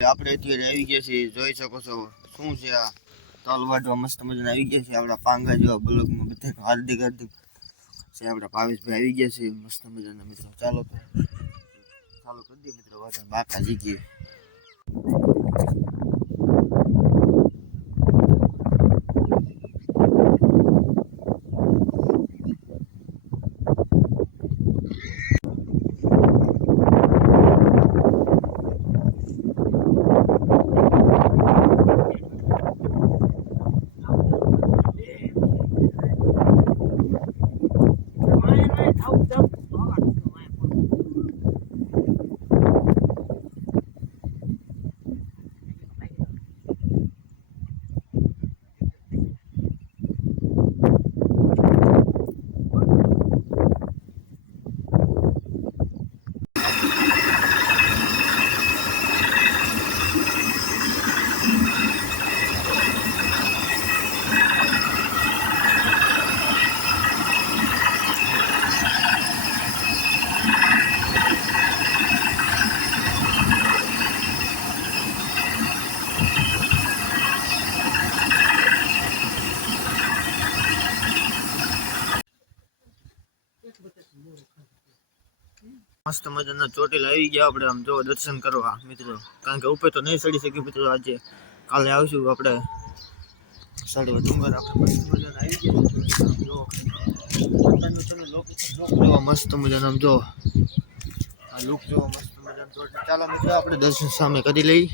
આપણે અત્યારે આવી ગયા છીએ, જોઈ શકો છો શું છે આ તલ વાટવા મસ્ત મજાના આવી ગયા છે આપણા પાંગા જેવા બ્લોગમાં બધા હાર્દિક છે આપણા ભાવેશભાઈ આવી ગયા છે મસ્ત મજાના મિત્રો ચાલો કરી દઈએ મિત્રો વાટણ બાકા જીગીએ મસ્ત મજાના ચોટીલ આવી ગયા આપણે આમ જો દર્શન કરવા મિત્રો કારણ કે ઉપર તો નહીં ચડી શક્યું મિત્રો આજે કાલે આવશું આપણે ચડવા ડુંગર આપણે મસ્ત મજાના આવી ગયા મસ્ત મજાના આમ જો આ લુક જો મસ્ત મજાના ચોટીલ ચાલો મિત્રો આપણે દર્શન સામે કરી લઈ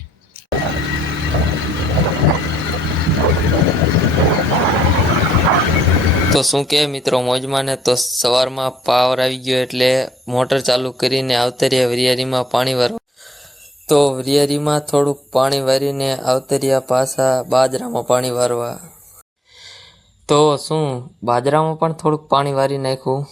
તો શું કે મિત્રો મોજમાં ને તો સવારમાં પાવર આવી ગયો એટલે મોટર ચાલુ કરીને આવતરિયા વરિયારીમાં પાણી વારવા તો વરિયારીમાં થોડુંક પાણી વારીને આવતરિયા પાછા બાજરામાં પાણી વારવા તો શું બાજરામાં પણ થોડુંક પાણી વારી નાખ્યું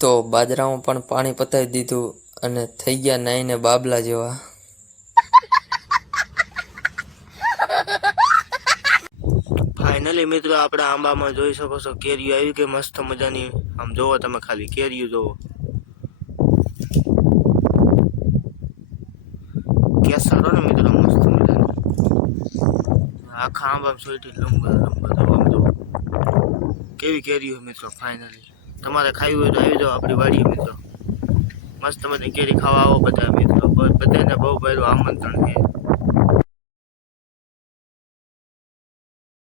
તો બાજરામાં પણ પાણી પતાવી દીધું અને થઈ ગયા નાઈને બાબલા જેવા ફાઇનલી મિત્રો આપણે આંબામાં જોઈ શકો છો કેરીઓ આવી ગઈ મસ્ત મજાની આમ જોવો તમે ખાલી કેરીઓ જોવો કેસરો ને મિત્રો મસ્ત મજાની આખા આંબા સોઈટી લંબા જોવો આમ જોવો કેવી કેરીઓ મિત્રો ફાઇનલી તમારે ખાવી હોય તો આવી જાઓ આપણી વાડીએ મિત્રો મસ્ત મજાની કેરી ખાવા આવો બધા મિત્રો બધાને બહુ ભર્યું આમંત્રણ છે